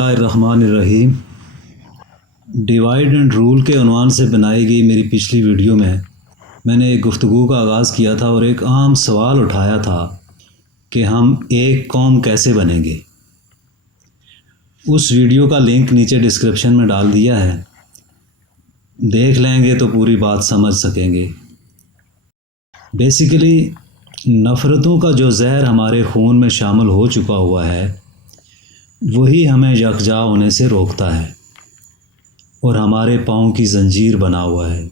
الرحمن الرحیم۔ Divide and role کے عنوان سے بنائی گئی میری پچھلی ویڈیو میں نے ایک گفتگو کا آغاز کیا تھا اور ایک عام سوال اٹھایا تھا کہ ہم ایک قوم کیسے بنیں گے۔ اس ویڈیو کا لنک نیچے ڈسکرپشن میں ڈال دیا ہے، دیکھ لیں گے تو پوری بات سمجھ سکیں گے۔ بیسیکلی نفرتوں کا جو زہر ہمارے خون میں شامل ہو چکا ہوا ہے وہی ہمیں یکجا ہونے سے روکتا ہے اور ہمارے پاؤں کی زنجیر بنا ہوا ہے۔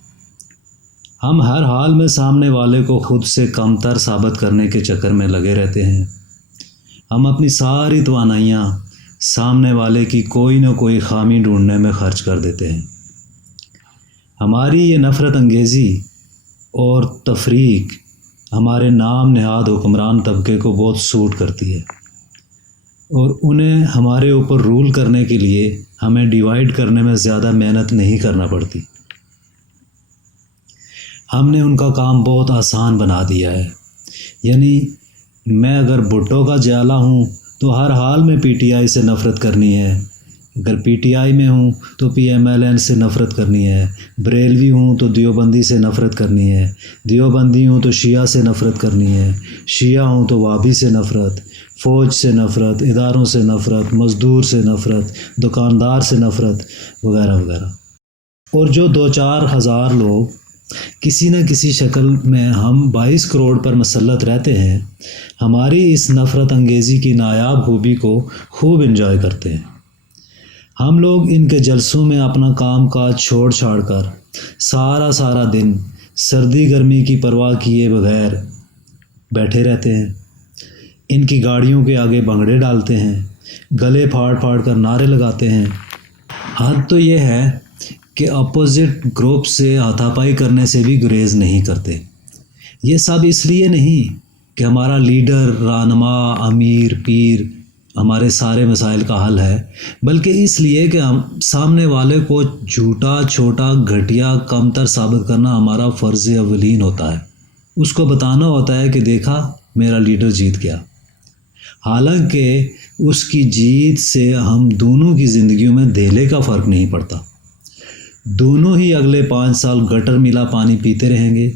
ہم ہر حال میں سامنے والے کو خود سے کم تر ثابت کرنے کے چکر میں لگے رہتے ہیں۔ ہم اپنی ساری توانائیاں سامنے والے کی کوئی نہ کوئی خامی ڈھونڈنے میں خرچ کر دیتے ہیں۔ ہماری یہ نفرت انگیزی اور تفریق ہمارے نام نہاد حکمران طبقے کو بہت سوٹ کرتی ہے اور انہیں ہمارے اوپر رول کرنے کے لیے ہمیں ڈیوائیڈ کرنے میں زیادہ محنت نہیں کرنا پڑتی۔ ہم نے ان کا کام بہت آسان بنا دیا ہے۔ یعنی میں اگر بھٹو کا جالہ ہوں تو ہر حال میں پی ٹی آئی سے نفرت کرنی ہے، اگر پی ٹی آئی میں ہوں تو پی ایم ایل این سے نفرت کرنی ہے، بریلوی ہوں تو دیوبندی سے نفرت کرنی ہے، دیوبندی ہوں تو شیعہ سے نفرت کرنی ہے، شیعہ ہوں تو وہابی سے نفرت، فوج سے نفرت، اداروں سے نفرت، مزدور سے نفرت، دکاندار سے نفرت وغیرہ وغیرہ۔ اور جو 2-4 ہزار لوگ کسی نہ کسی شکل میں ہم 22 کروڑ پر مسلط رہتے ہیں، ہماری اس نفرت انگیزی کی نایاب خوبی کو خوب انجوائے کرتے ہیں۔ ہم لوگ ان کے جلسوں میں اپنا کام کاج چھوڑ چھاڑ کر سارا دن سردی گرمی کی پرواہ کیے بغیر بیٹھے رہتے ہیں، ان کی گاڑیوں کے آگے بھنگڑے ڈالتے ہیں، گلے پھاڑ پھاڑ کر نعرے لگاتے ہیں۔ حد تو یہ ہے کہ اپوزٹ گروپ سے ہاتھا پائی کرنے سے بھی گریز نہیں کرتے۔ یہ سب اس لیے نہیں کہ ہمارا لیڈر، رہنما، امیر، پیر ہمارے سارے مسائل کا حل ہے، بلکہ اس لیے کہ ہم سامنے والے کو جھوٹا، چھوٹا، گھٹیا، کم تر ثابت کرنا ہمارا فرض اولین ہوتا ہے۔ اس کو بتانا ہوتا ہے کہ دیکھا میرا لیڈر جیت گیا، حالانکہ اس کی جیت سے ہم دونوں کی زندگیوں میں دھیلے کا فرق نہیں پڑتا۔ دونوں ہی اگلے 5 سال گٹر ملا پانی پیتے رہیں گے،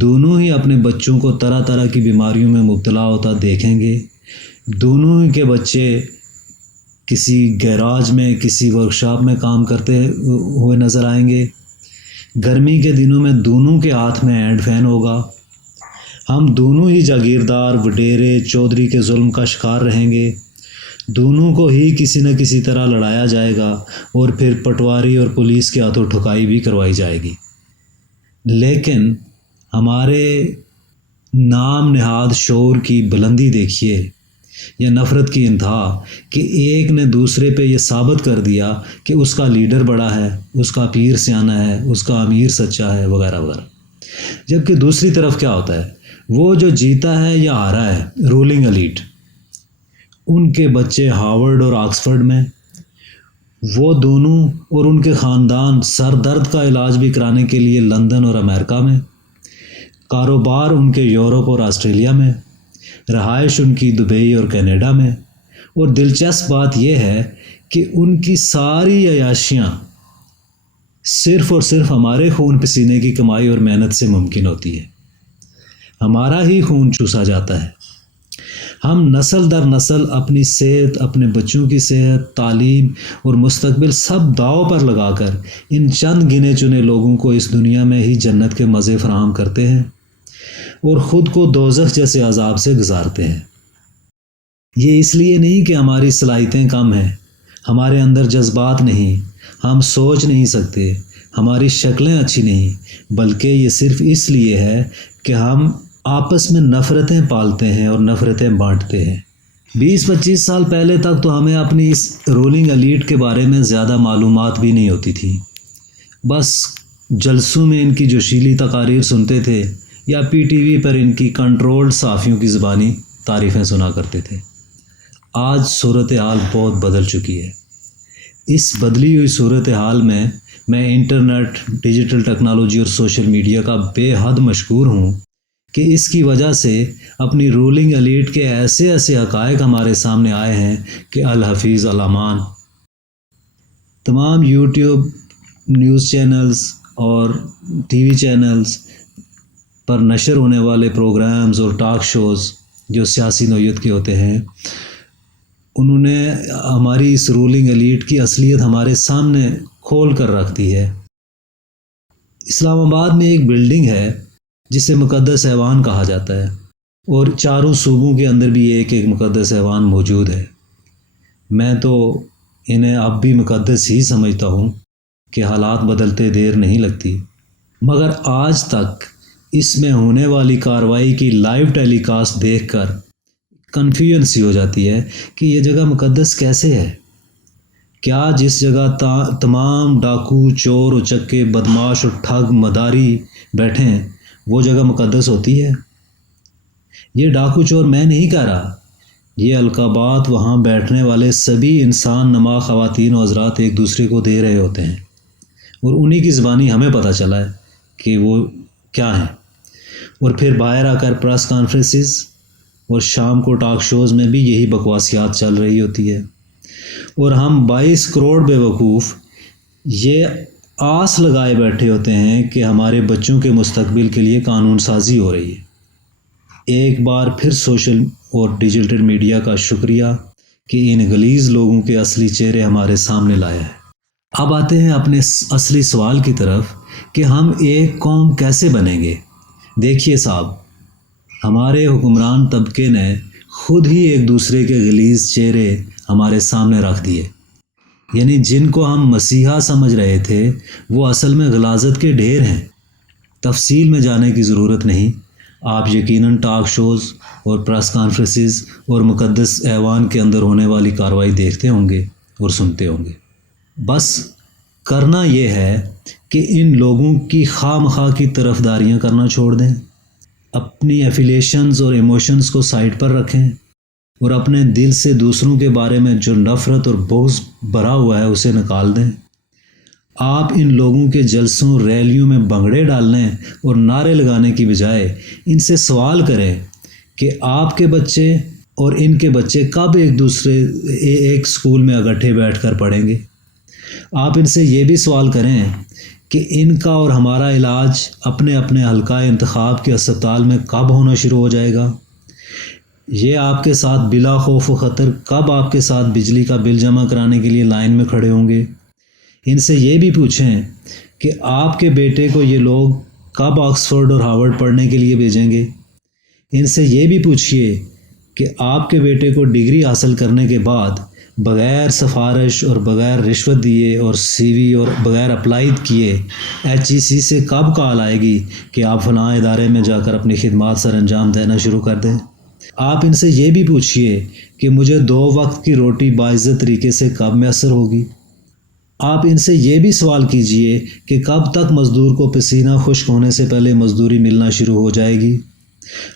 دونوں ہی اپنے بچوں کو طرح طرح کی بیماریوں میں مبتلا ہوتا دیکھیں گے، دونوں ہی کے بچے کسی گیراج میں، کسی ورکشاپ میں کام کرتے ہوئے نظر آئیں گے۔ گرمی کے دنوں میں دونوں کے ہاتھ میں ہینڈ فین ہوگا۔ ہم دونوں ہی جاگیردار، وڈیرے، چودھری کے ظلم کا شکار رہیں گے۔ دونوں کو ہی کسی نہ کسی طرح لڑایا جائے گا اور پھر پٹواری اور پولیس کے ہاتھوں ٹھکائی بھی کروائی جائے گی۔ لیکن ہمارے نام نہاد شعور کی بلندی دیکھیے، یا نفرت کی انتہا، کہ ایک نے دوسرے پہ یہ ثابت کر دیا کہ اس کا لیڈر بڑا ہے، اس کا پیر سیانہ ہے، اس کا امیر سچا ہے وغیرہ وغیرہ۔ جبکہ دوسری طرف کیا ہوتا ہے، وہ جو جیتا ہے یا ہارا ہے، رولنگ ایلیٹ، ان کے بچے ہارورڈ اور آکسفورڈ میں، وہ دونوں اور ان کے خاندان سر درد کا علاج بھی کرانے کے لیے لندن اور امریکہ میں، کاروبار ان کے یورپ اور آسٹریلیا میں، رہائش ان کی دبئی اور کینیڈا میں۔ اور دلچسپ بات یہ ہے کہ ان کی ساری عیاشیاں صرف اور صرف ہمارے خون پسینے کی کمائی اور محنت سے ممکن ہوتی ہے۔ ہمارا ہی خون چوسا جاتا ہے۔ ہم نسل در نسل اپنی صحت، اپنے بچوں کی صحت، تعلیم اور مستقبل سب داؤ پر لگا کر ان چند گنے چنے لوگوں کو اس دنیا میں ہی جنت کے مزے فراہم کرتے ہیں اور خود کو دوزخ جیسے عذاب سے گزارتے ہیں۔ یہ اس لیے نہیں کہ ہماری صلاحیتیں کم ہیں، ہمارے اندر جذبات نہیں، ہم سوچ نہیں سکتے، ہماری شکلیں اچھی نہیں، بلکہ یہ صرف اس لیے ہے کہ ہم آپس میں نفرتیں پالتے ہیں اور نفرتیں بانٹتے ہیں۔ 20-25 سال پہلے تک تو ہمیں اپنی اس رولنگ ایلیٹ کے بارے میں زیادہ معلومات بھی نہیں ہوتی تھی۔ بس جلسوں میں ان کی جوشیلی تقاریر سنتے تھے یا پی ٹی وی پر ان کی کنٹرولڈ صحافیوں کی زبانی تعریفیں سنا کرتے تھے۔ آج صورتحال بہت بدل چکی ہے۔ اس بدلی ہوئی صورتحال میں انٹرنیٹ، ڈیجیٹل ٹیکنالوجی اور سوشل میڈیا کا بے حد مشکور ہوں کہ اس کی وجہ سے اپنی رولنگ ایلیٹ کے ایسے ایسے حقائق ہمارے سامنے آئے ہیں کہ الحفیظ الامان۔ تمام یوٹیوب نیوز چینلز اور ٹی وی چینلز پر نشر ہونے والے پروگرامز اور ٹاک شوز جو سیاسی نوعیت کے ہوتے ہیں، انہوں نے ہماری اس رولنگ ایلیٹ کی اصلیت ہمارے سامنے کھول کر رکھ دی ہے۔ اسلام آباد میں ایک بلڈنگ ہے جسے مقدس ایوان کہا جاتا ہے، اور چاروں صوبوں کے اندر بھی ایک ایک مقدس ایوان موجود ہے۔ میں تو انہیں اب بھی مقدس ہی سمجھتا ہوں کہ حالات بدلتے دیر نہیں لگتی، مگر آج تک اس میں ہونے والی کارروائی کی لائیو ٹیلی کاسٹ دیکھ کر کنفیوژن سی ہو جاتی ہے کہ یہ جگہ مقدس کیسے ہے؟ کیا جس جگہ تمام ڈاکو، چور، اچکے، بدماش اور ٹھگ مداری بیٹھے ہیں وہ جگہ مقدس ہوتی ہے؟ یہ ڈاکو چور میں نہیں کہہ رہا، یہ القابات وہاں بیٹھنے والے سبھی انسان نما خواتین و حضرات ایک دوسرے کو دے رہے ہوتے ہیں، اور انہی کی زبانی ہمیں پتہ چلا ہے کہ وہ کیا ہیں۔ اور پھر باہر آ کر پریس کانفرنسز اور شام کو ٹاک شوز میں بھی یہی بکواسیات چل رہی ہوتی ہے، اور ہم 22 کروڑ بے وقوف یہ آس لگائے بیٹھے ہوتے ہیں کہ ہمارے بچوں کے مستقبل کے لیے قانون سازی ہو رہی ہے۔ ایک بار پھر سوشل اور ڈیجیٹل میڈیا کا شکریہ کہ ان غلیظ لوگوں کے اصلی چہرے ہمارے سامنے لایا ہے۔ اب آتے ہیں اپنے اصلی سوال کی طرف کہ ہم ایک قوم کیسے بنیں گے؟ دیکھیے صاحب، ہمارے حکمران طبقے نے خود ہی ایک دوسرے کے غلیظ چہرے ہمارے سامنے رکھ دیے، یعنی جن کو ہم مسیحا سمجھ رہے تھے وہ اصل میں غلاظت کے ڈھیر ہیں۔ تفصیل میں جانے کی ضرورت نہیں، آپ یقیناً ٹاک شوز اور پریس کانفرنسز اور مقدس ایوان کے اندر ہونے والی کارروائی دیکھتے ہوں گے اور سنتے ہوں گے۔ بس کرنا یہ ہے کہ ان لوگوں کی خواہ مخواہ کی طرفداریاں کرنا چھوڑ دیں، اپنی ایفیلیشنز اور ایموشنز کو سائڈ پر رکھیں، اور اپنے دل سے دوسروں کے بارے میں جو نفرت اور بغض بھرا ہوا ہے اسے نکال دیں۔ آپ ان لوگوں کے جلسوں، ریلیوں میں بھنگڑے ڈالنے اور نعرے لگانے کی بجائے ان سے سوال کریں کہ آپ کے بچے اور ان کے بچے کب ایک اسکول میں اکٹھے بیٹھ کر پڑھیں گے۔ آپ ان سے یہ بھی سوال کریں کہ ان کا اور ہمارا علاج اپنے اپنے حلقہ انتخاب کے اسپتال میں کب ہونا شروع ہو جائے گا۔ یہ آپ کے ساتھ بلا خوف و خطر کب آپ کے ساتھ بجلی کا بل جمع کرانے کے لیے لائن میں کھڑے ہوں گے۔ ان سے یہ بھی پوچھیں کہ آپ کے بیٹے کو یہ لوگ کب آکسفورڈ اور ہارورڈ پڑھنے کے لیے بھیجیں گے۔ ان سے یہ بھی پوچھئے کہ آپ کے بیٹے کو ڈگری حاصل کرنے کے بعد بغیر سفارش اور بغیر رشوت دیے اور سی وی اور بغیر اپلائیڈ کیے HEC سے کب کال آئے گی کہ آپ فلاں ادارے میں جا کر اپنی خدمات سر انجام دینا شروع کر دیں۔ آپ ان سے یہ بھی پوچھئے کہ مجھے 2 وقت کی روٹی باعزت طریقے سے کب میسر ہوگی۔ آپ ان سے یہ بھی سوال کیجئے کہ کب تک مزدور کو پسینہ خشک ہونے سے پہلے مزدوری ملنا شروع ہو جائے گی۔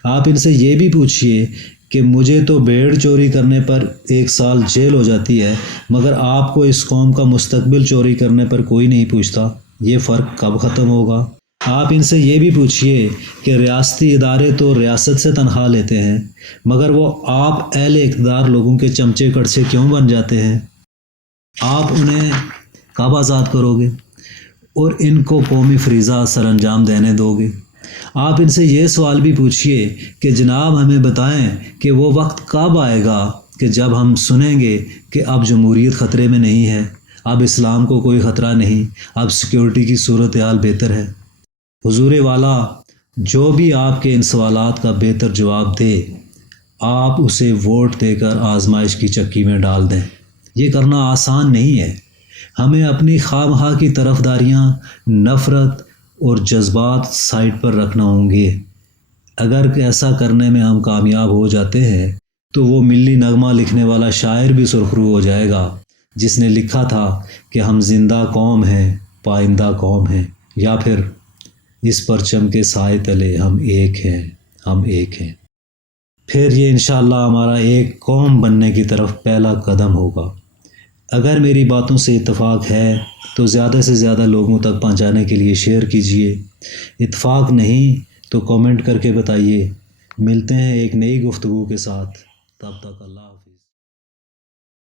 آپ ان سے یہ بھی پوچھئے کہ مجھے تو بھیڑ چوری کرنے پر 1 سال جیل ہو جاتی ہے، مگر آپ کو اس قوم کا مستقبل چوری کرنے پر کوئی نہیں پوچھتا، یہ فرق کب ختم ہوگا۔ آپ ان سے یہ بھی پوچھئے کہ ریاستی ادارے تو ریاست سے تنخواہ لیتے ہیں، مگر وہ آپ اہل اقتدار لوگوں کے چمچے کڑچے کیوں بن جاتے ہیں۔ آپ انہیں کب آزاد کرو گے اور ان کو قومی فریضہ سر انجام دینے دو گے۔ آپ ان سے یہ سوال بھی پوچھئے کہ جناب ہمیں بتائیں کہ وہ وقت کب آئے گا کہ جب ہم سنیں گے کہ اب جمہوریت خطرے میں نہیں ہے، اب اسلام کو کوئی خطرہ نہیں، اب سیکیورٹی کی صورتحال بہتر ہے۔ حضور والا جو بھی آپ کے ان سوالات کا بہتر جواب دے، آپ اسے ووٹ دے کر آزمائش کی چکی میں ڈال دیں۔ یہ کرنا آسان نہیں ہے۔ ہمیں اپنی خواہ مخواہ کی طرفداریاں، نفرت اور جذبات سائڈ پر رکھنا ہوں گے۔ اگر ایسا کرنے میں ہم کامیاب ہو جاتے ہیں تو وہ ملی نغمہ لکھنے والا شاعر بھی سرخرو ہو جائے گا جس نے لکھا تھا کہ ہم زندہ قوم ہیں، پائندہ قوم ہیں، یا پھر اس پرچم کے سائے تلے ہم ایک ہیں، ہم ایک ہیں۔ پھر یہ انشاءاللہ ہمارا ایک قوم بننے کی طرف پہلا قدم ہوگا۔ اگر میری باتوں سے اتفاق ہے تو زیادہ سے زیادہ لوگوں تک پہنچانے کے لیے شیئر کیجئے۔ اتفاق نہیں تو کامنٹ کر کے بتائیے۔ ملتے ہیں ایک نئی گفتگو کے ساتھ، تب تک اللہ